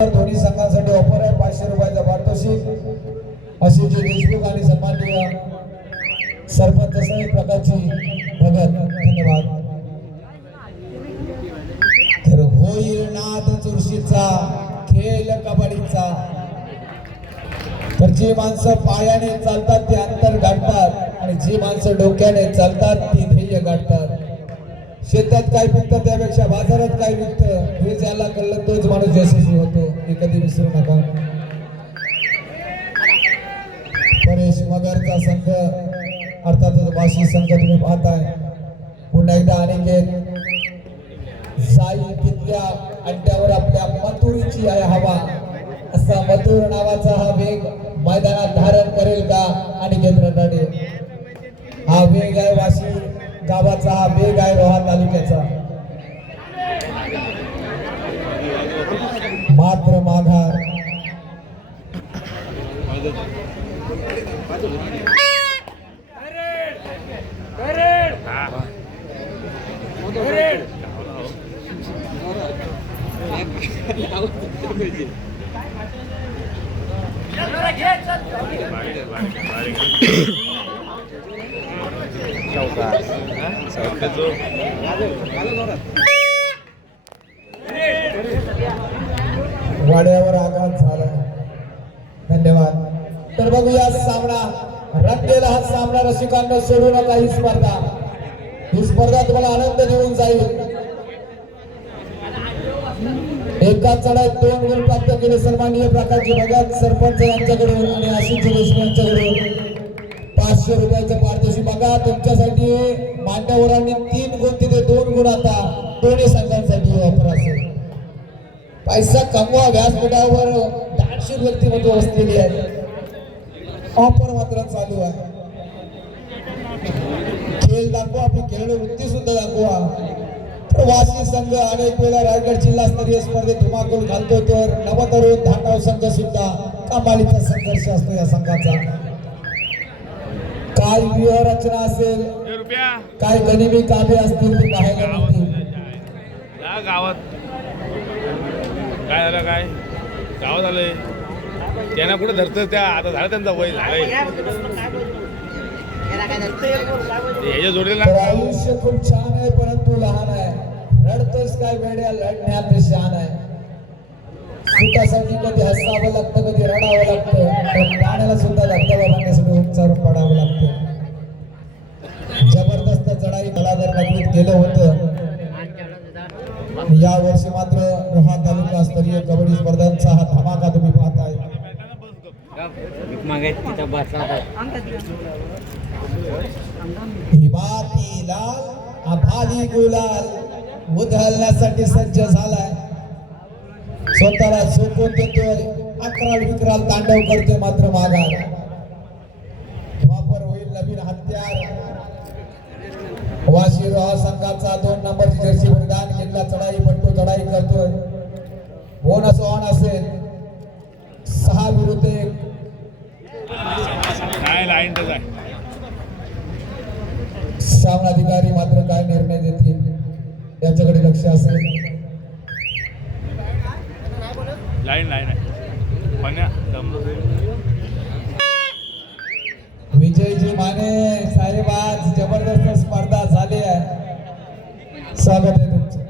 दोन्ही संघांसाठी ऑफर आहे 500 रुपयाचा पारितोषिक अशी जी देशमुख आणि सन्माननीय सरपंच साहेब प्रकारची भगत धन्यवाद। तर होईल नाद चुरशीचा खेळ कबड्डीचा। तर जी माणसं पायाने चालतात ते अंतर गाठतात आणि जी माणसं डोक्याने चालतात ती ध्येय गाठतात। शेतात काय पिकतं त्यापेक्षा बाजारात काय विकतं हे ज्याला कळलं तोच माणूस यशस्वी होतो हे कधी विसरू नका। परेश मगरचा संघ अर्थातच वाशी संघ तुम्ही पाहताय। पुन्हा एकदा अनिकेत साई तिथल्या अड्ड्यावर आपल्या मथुरीची आहे हवा असा मथुर नावाचा हा वेग मैदानात धारण करेल का अनिकेत रटाडे। हा वेग आहे वाशी गावाचा, हा वेग आहे रोहा तालुक्याचा। मात्र माघार वाड्यावर आघात झाला। धन्यवाद। तर बघूया सामना रंगलेला हा सामना रसिकांना सोडू नका। ही स्पर्धा तुम्हाला आनंद देऊन जाईल। एका चढाईत 2 गुण प्राप्त केले सन्माननीय प्रकारचे भगत सरपंच यांच्याकडून आणि आशिष देशमुख यांच्याकडून 500 रुपयाचं पारितोषिक। बघा तुमच्यासाठी मान्यवरांनी 3 गुण तिथे 2 गुण आता दोन्ही संघांसाठी ऑफर असेल। पैसा कमवा व्यासपीठावर दानशील व्यक्तिमत्व असलेली आहे। ऑफर मात्र चालू आहे। खेळ दाखवा, आपली खेळ वृत्ती सुद्धा दाखवा। प्रवासी संघ अनेक वेळा रायगड जिल्हा स्तरीय स्पर्धेत धुमाकूळ घालतो तर नवतरुण धाटाव संघ सुद्धा कमालीचा संघर्ष असतो या संघाचा। काय व्यूहरचना असेल, काय गनिमी कामे असतील ती पाहायला मिळतील। गावात काय झालं, काय गावात आलंय त्यांना कुठे धरतं त्या आता झालं त्यांचा वय झालंय ह्याच्या जोडीला। आयुष्य खूप छान आहे परंतु लहान आहे। रडतोस काय वेड्या, लढण्यात शान आहे। सुखासाठी कधी हसावं लागतं, कधी रडावं लागतं, पण पाण्याला सुद्धा धबधबा बांधण्यासाठी उंचावून पडावं लागतं। जबरदस्त चढाई कलागर नगरीत गेलं होतं। या वर्षी मात्र रोहा तालुका स्तरीय कबड्डी स्पर्धांचा हा धमाका तुम्ही पाहताय। हिमाती लाल आभाली गुलाल उधळण्यासाठी सज्ज झालाय। स्वतःला झोपून देतोय, अकराल विकराल तांडव करतोय मात्र माघार। वापर होईल नवीन हत्यार। वाशी रोहा संघाचा 2 नंबरची जर्सी परिधान घेतला, चढाई पट्टू चढाई करतोय। बोनस ऑन असेल 6 विरुद्ध 1। काय लाईन तर आहे। सामनाधिकारी मात्र काय निर्णय देतील याच्याकडे लक्ष असेल। लाईन आहे विजयजी माने साहेब, आज जबरदस्त स्पर्धा झाली आहे। स्वागत आहे तुमचं।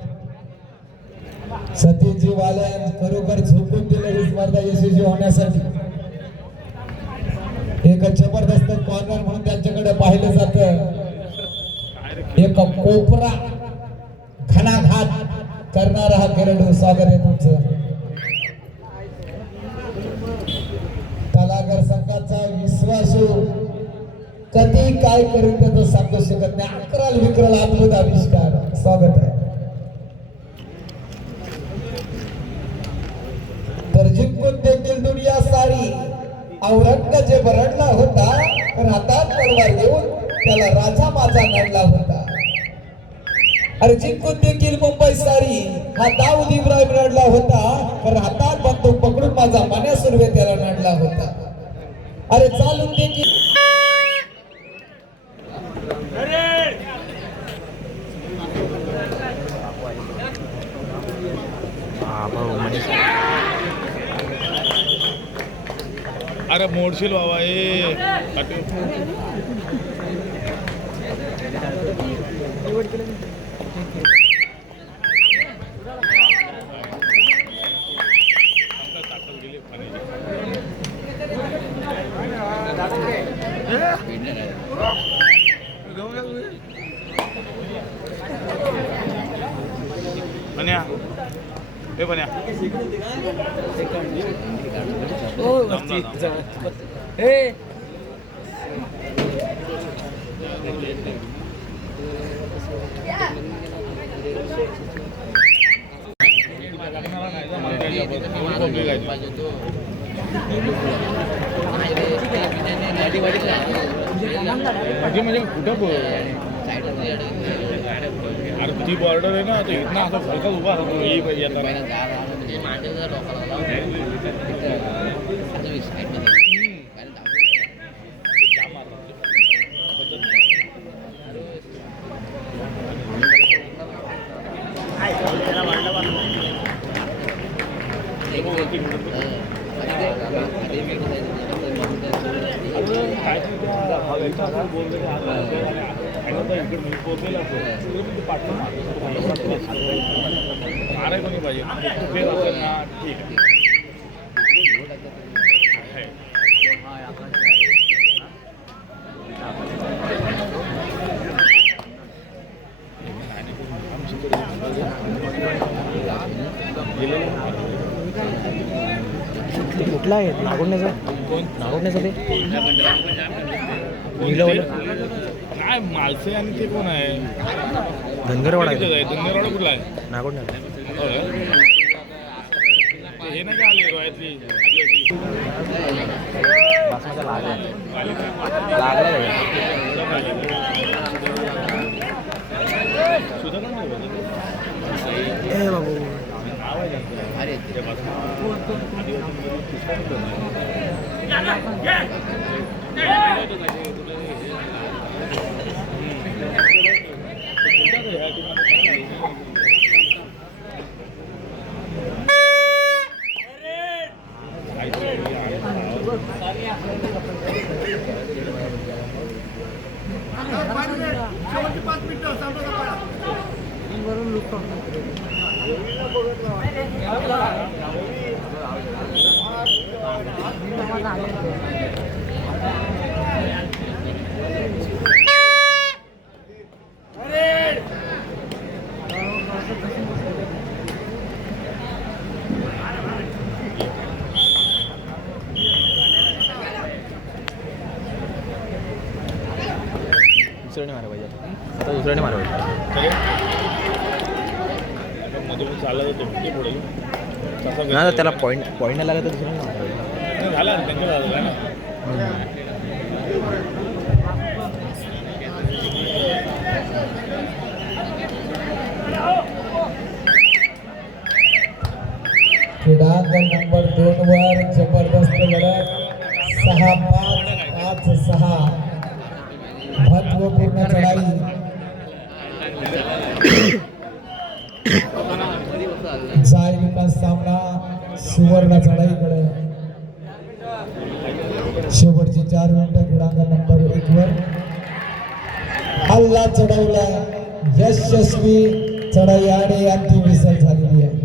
सतीशजी वालन खरोखर झोकून दिलं ही स्पर्धा यशस्वी होण्यासाठी। एक जबरदस्त कॉर्नर म्हणून त्यांच्याकडे पाहिलं जातं। एक कोपरा घणाघात करणारा हा खेळाडू। स्वागत आहे तुमचं। कलाकार संघाचा विश्वासू कधी काय करेल त्याचं सांगू शकत नाही। अकराल विकराल अद्भुत आविष्कार। स्वागत आहे। तर जिंकून देखील दुनिया सारी औरंगजेब रडला होता, पण हातात तलवार घेऊन त्याला राजा माझा नडला होता। अरे जिंकून देखील मुंबई सारी हा दाऊद इब्राहिम रडला होता, पण हातात बंदूक पकडून माझा मान्या सुर्वे त्याला नडला होता। अरे चालून देखील भाऊ अरे मोडशील बाबा ए पन्या हे पन्या म्हणजे कुठं अरे ती बॉर्डर आहे ना तो इथना असं फरकच उभा राहतो ही येताना माराय कोणी पाहिजे ठीक कुठला आहे नागोडण्याचा नागोडण्याचा ते काय मालसे आणि ते कोण आहे धनगरवाडा आहे धनगरवाडा कुठला आहे नागोडण्या हे नाही का आले रोयातली ए बाबू दुसऱ्याने मारा पाहिजे आता दुसऱ्याने मारा पाहिजे मधून चाललं तर ते पुढे ना त्याला पॉईंट नाही लागत तर दुसऱ्याने मारा पाहिजे झालं त्यांचं झालं ना क्रीडांगण नंबर 2 वर जबरदस्त लढत 6-5-5-6 महत्वपूर्ण चढाई जाय विकास सामना सुवर्ण चढाईकडे शेवटची 4 मिनिटं क्रीडांगण नंबर 1 वर हल्ला चढवला यशस्वी चढाई आणि अंतिम विसर झालेली आहे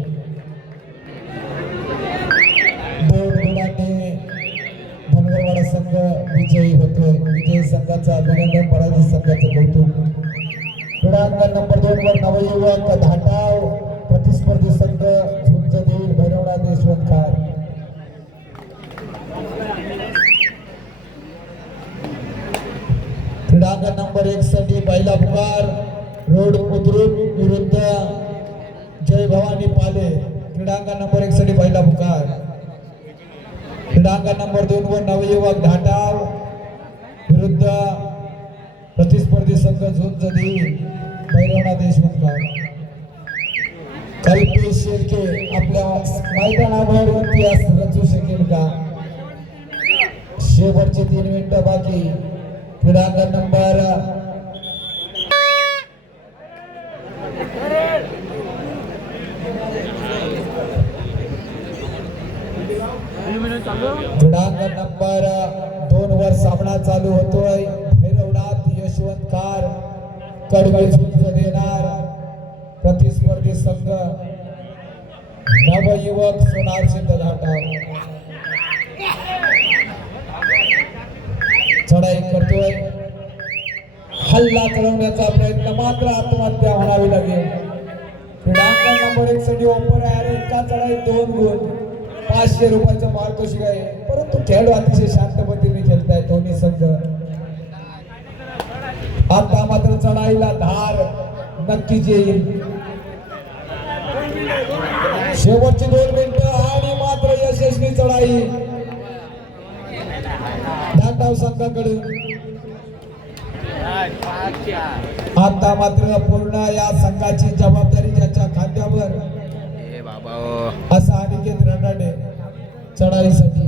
धनगरवाडा संघ विजयी होतोय विजयी संघाचं अभिनंदन पराजित संघाचं कौतुक क्रीडांगण नंबर 2 वर नवयुवक धाटाव प्रतिस्पर्धी संघ झुंज देईल भैरवनाथ यशवंतकार क्रीडांगण नंबर 1 साठी बैला पुकार रोड बुद्रुक विरुद्ध जय भवानी पाले क्रीडांगण नंबर 1 साठी बैला पुकार क्रीडांगण नंबर 2 वर नवयुवक धाटाव विरुद्ध प्रतिस्पर्धी संघ झुंज देईल भैरवनाथ यशवंतकार कल्पेश शेळके आपल्या मैदानावर इतिहास रचू शकेल का शेवटचे 3 मिनिटं बाकी क्रीडांगण नंबर क्रीडांगण नंबर 2 वर सामना चालू होतोय. भैरवनाथ यशवंतकार कडवे झुंज देणार प्रतिस्पर्धी संघ नवयुवक सोनार सिंध घाटाव चढाई करतोय. हल्ला चढवण्याचा प्रयत्न मात्र आत्महत्या म्हणावी लागेल. क्रीडांगण नंबर 1 साठी ओपर आहे. एका चढाई 2 गुण 500 रुपयाचं पारितोषिक आहे. परंतु खेळ अतिशय शांत पद्धतीने खेळताय दोन्ही संघ. आता मात्र चढाईला धार नक्कीच येईल. शेवटची 2 मिनिटं आणि मात्र यशस्वी चढाई धाटाव संघाकडून. आता मात्र पूर्ण या संघाची जबाबदारी ज्याच्या खांद्यावर असा अनिकेत रणाडे चढाईसाठी.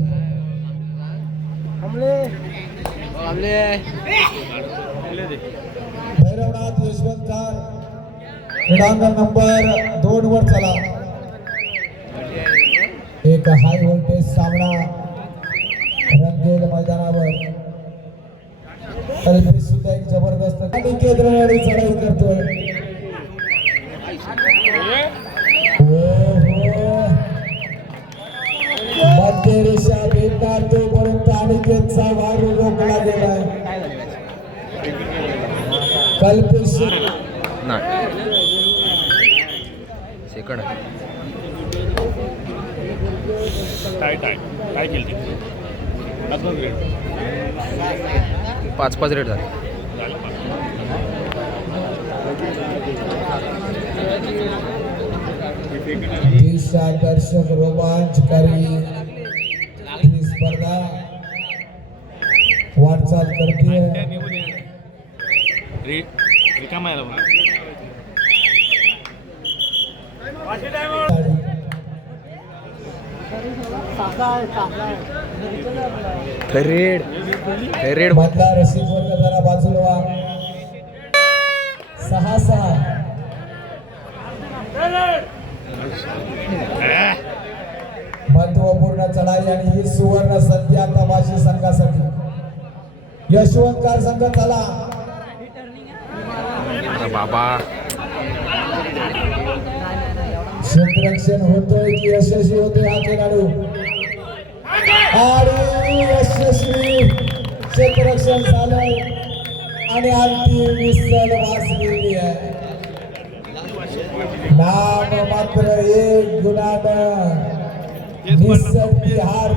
भैरवनाथ यशवंतकार क्रीडांगण नंबर 2 वर चला. एक हाय व्होल्टेज सामना रंगेल मैदानावर. कल्पेश सुद्धा एक जबरदस्त अनिकेत रणाडे चढाई करतोय. मध्य रेषा भेटणार तोपर्यंत अनिकेतचा वार रोखला गेलाय. कल्पेश सेकंड काय केलं ते 5-5 रेट झाले. दिशादर्शक रोमांचकारी ही स्पर्धा वाटचाल करते. रिकामा यायला बघा. रेड मधला रशीद वर्ग जरा बाजूला व्हा. 6-6 महत्वपूर्ण चढाई आणि ही सुवर्ण संधी आता वाशी संघासाठी. यशवंतकार संघ चला. बाबा क्षेत्ररक्षण होतोय की यशस्वी होतोय हा खेळाडू. आणि यशस्वी क्षेत्ररक्षण झालंय आणि अंतिम विसल वाचलेली आहे. नाम मात्र 1 गुणानं निसटती हार